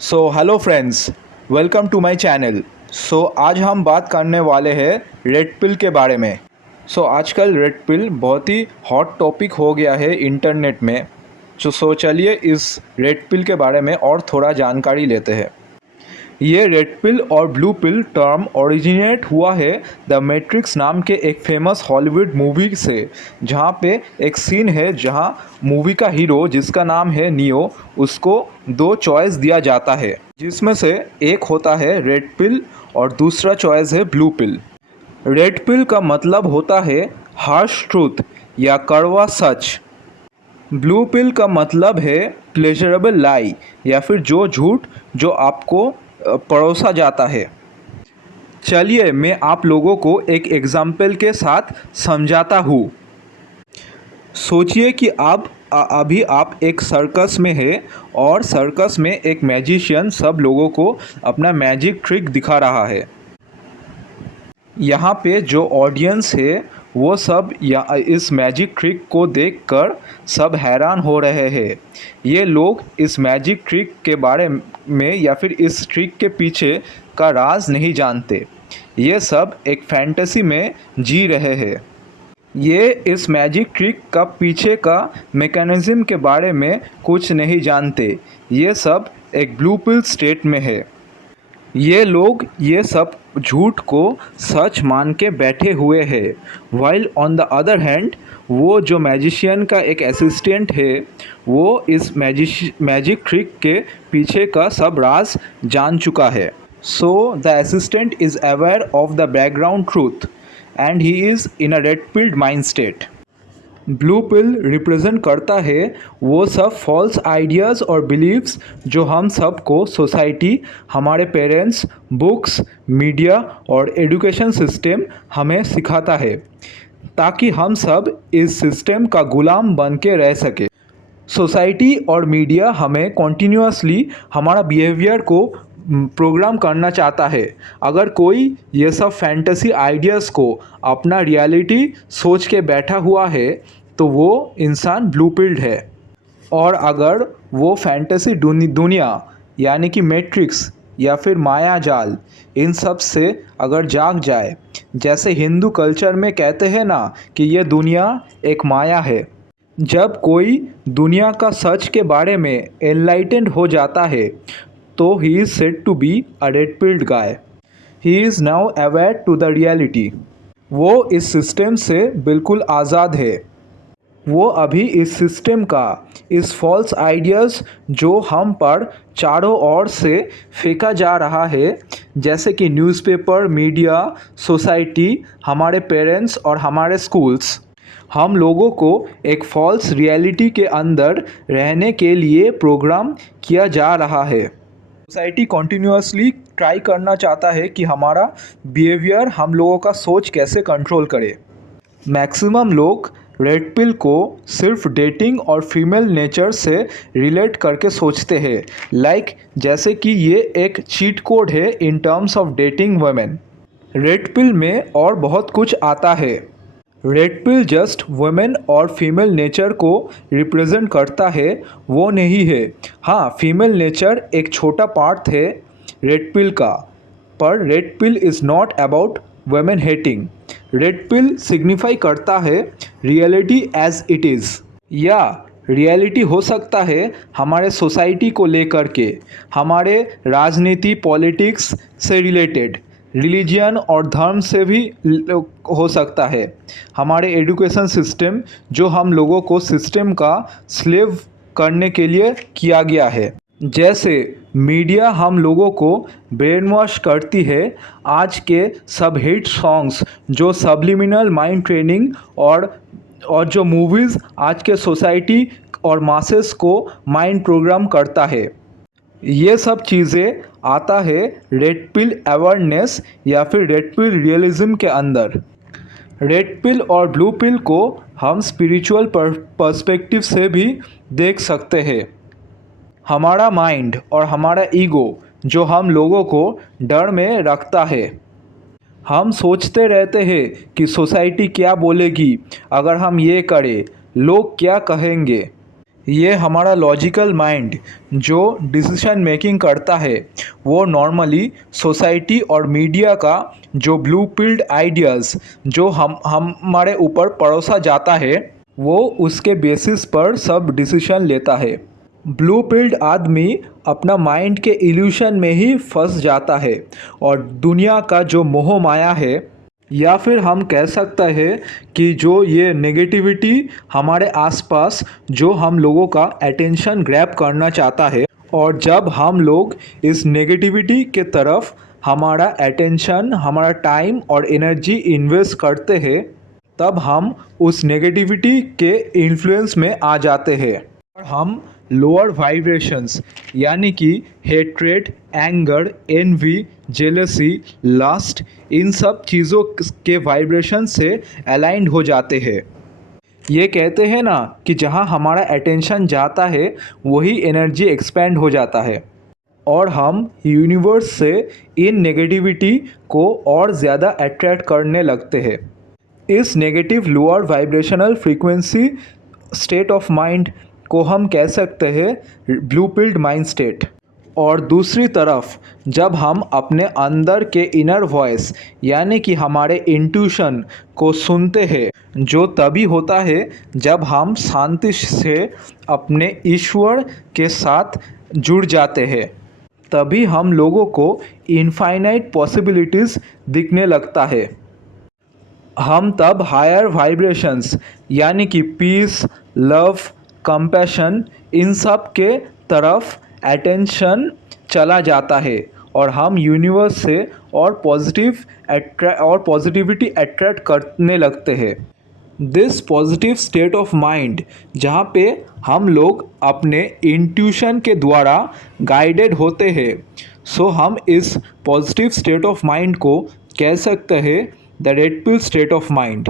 So hello friends, welcome to my channel. आज हम बात करने वाले हैं रेड पिल के बारे में। आजकल रेड पिल बहुत ही हॉट टॉपिक हो गया है इंटरनेट में। चलिए इस रेड पिल के बारे में और थोड़ा जानकारी लेते हैं। ये रेड पिल और ब्लू पिल टर्म ओरिजिनेट हुआ है द मैट्रिक्स नाम के एक फेमस हॉलीवुड मूवी से, जहाँ पे एक सीन है जहाँ मूवी का हीरो जिसका नाम है नियो, उसको दो चॉइस दिया जाता है, जिसमें से एक होता है रेड पिल और दूसरा चॉइस है ब्लू पिल। रेड पिल का मतलब होता है हार्श ट्रूथ या कड़वा सच। ब्लू पिल का मतलब है प्लेजरेबल लाई या फिर जो झूठ जो आपको परोसा जाता है। चलिए मैं आप लोगों को एक एग्जाम्पल के साथ समझाता हूँ। सोचिए कि अभी आप एक सर्कस में हैं और सर्कस में एक मैजिशियन सब लोगों को अपना मैजिक ट्रिक दिखा रहा है। यहाँ पे जो ऑडियंस है वो सब या इस मैजिक ट्रिक को देखकर सब हैरान हो रहे हैं। ये लोग इस मैजिक ट्रिक के बारे में या फिर इस ट्रिक के पीछे का राज नहीं जानते। ये सब एक फैंटेसी में जी रहे हैं। ये इस मैजिक ट्रिक का पीछे का मैकेनिज़्म के बारे में कुछ नहीं जानते। ये सब एक ब्लू पिल स्टेट में है। ये लोग ये सब झूठ को सच मान के बैठे हुए हैं। While on the other hand वो जो मैजिशियन का एक असिस्टेंट है वो इस मैजिक ट्रिक के पीछे का सब राज जान चुका है। So the assistant is aware of the background truth and he is in a red peeled mind state. Blue pill represent करता है वो सब फॉल्स आइडियाज़ और बिलीव्स जो हम सब को सोसाइटी, हमारे पेरेंट्स, बुक्स, मीडिया और एजुकेशन सिस्टम हमें सिखाता है, ताकि हम सब इस सिस्टम का गुलाम बन के रह सके। सोसाइटी और मीडिया हमें कॉन्टीन्यूअसली हमारा बिहेवियर को प्रोग्राम करना चाहता है। अगर कोई ये सब फैंटेसी आइडियाज़ को अपना रियलिटी सोच के बैठा हुआ है तो वो इंसान ब्लू पिल्ड है। और अगर वो फैंटेसी दुनिया यानी कि मैट्रिक्स या फिर माया जाल इन सब से अगर जाग जाए, जैसे हिंदू कल्चर में कहते हैं ना कि ये दुनिया एक माया है। जब कोई दुनिया का सच के बारे में एनलाइटेंड हो जाता है तो he is said to be a red pilled guy. He is now aware to the reality. वो इस सिस्टम से बिल्कुल आज़ाद है। वो अभी इस सिस्टम का, इस फॉल्स आइडियाज़ जो हम पर चारों ओर से फेंका जा रहा है, जैसे कि न्यूज़पेपर, मीडिया, सोसाइटी, हमारे पेरेंट्स और हमारे स्कूल्स, हम लोगों को एक फॉल्स रियलिटी के अंदर रहने के लिए प्रोग्राम किया जा रहा है। सोसाइटी कॉन्टीन्यूअसली ट्राई करना चाहता है कि हमारा बिहेवियर, हम लोगों का सोच कैसे कंट्रोल करे। मैक्सिमम लोग रेड पिल को सिर्फ डेटिंग और फीमेल नेचर से रिलेट करके सोचते हैं, जैसे कि ये एक चीट कोड है in terms of dating women. Red pill में और बहुत कुछ आता है। रेड पिल जस्ट वुमेन और फीमेल नेचर को रिप्रेजेंट करता है, वो नहीं है। हाँ, फीमेल नेचर एक छोटा पार्ट है रेड पिल का, पर red pill is not about women hating. Red pill signify करता है रियलिटी एज इट इज़, या रियलिटी हो सकता है हमारे सोसाइटी को लेकर के, हमारे राजनीति पॉलिटिक्स से रिलेटेड, रिलीजन और धर्म से भी हो सकता है, हमारे एजुकेशन सिस्टम जो हम लोगों को सिस्टम का स्लेव करने के लिए किया गया है। जैसे मीडिया हम लोगों को ब्रेन वॉश करती है। आज के सब हिट सॉन्ग्स जो सब्लिमिनल माइंड ट्रेनिंग और जो मूवीज़ आज के सोसाइटी और मासेस को माइंड प्रोग्राम करता है, ये सब चीज़ें आता है रेड पिल अवेयरनेस या फिर रेड पिल रियलिज्म के अंदर। रेड पिल और ब्लू पिल को हम स्पिरिचुअल पर्सपेक्टिव से भी देख सकते हैं। हमारा माइंड और हमारा ईगो जो हम लोगों को डर में रखता है। हम सोचते रहते हैं कि सोसाइटी क्या बोलेगी अगर हम ये करें, लोग क्या कहेंगे। ये हमारा लॉजिकल माइंड जो डिसीजन मेकिंग करता है वो नॉर्मली सोसाइटी और मीडिया का जो ब्लू पिल्ड आइडियाज़ जो हमारे ऊपर परोसा जाता है वो उसके बेसिस पर सब डिसीजन लेता है। ब्लू पिल्ड आदमी अपना माइंड के इल्यूशन में ही फंस जाता है और दुनिया का जो मोह माया है या फिर हम कह सकते हैं कि जो ये नेगेटिविटी हमारे आसपास जो हम लोगों का अटेंशन ग्रैब करना चाहता है और जब हम लोग इस नेगेटिविटी के तरफ हमारा अटेंशन हमारा टाइम और एनर्जी इन्वेस्ट करते हैं तब हम उस नेगेटिविटी के इन्फ्लुएंस में आ जाते हैं और हम लोअर वाइब्रेशंस यानी कि hatred anger envy jealousy lust इन सब चीज़ों के वाइब्रेशन से अलाइंड हो जाते हैं। ये कहते हैं ना कि जहाँ हमारा अटेंशन जाता है वही एनर्जी एक्सपेंड हो जाता है और हम यूनिवर्स से इन नेगेटिविटी को और ज़्यादा अट्रैक्ट करने लगते हैं। इस negative lower vibrational frequency state of mind को हम कह सकते हैं ब्लू पिल्ड माइंड स्टेट। और दूसरी तरफ जब हम अपने अंदर के इनर वॉइस यानी कि हमारे इंट्यूशन को सुनते हैं जो तभी होता है जब हम शांति से अपने ईश्वर के साथ जुड़ जाते हैं, तभी हम लोगों को इनफाइनाइट पॉसिबिलिटीज़ दिखने लगता है। हम तब हायर वाइब्रेशंस यानी कि पीस लव कंपैशन इन सब के तरफ अटेंशन चला जाता है और हम यूनिवर्स से और पॉजिटिविटी अट्रैक्ट करने लगते हैं। This positive state of mind जहाँ पे हम लोग अपने इंट्यूशन के द्वारा गाइडेड होते हैं, सो हम इस पॉजिटिव स्टेट ऑफ माइंड को कह सकते हैं the red pill state of mind.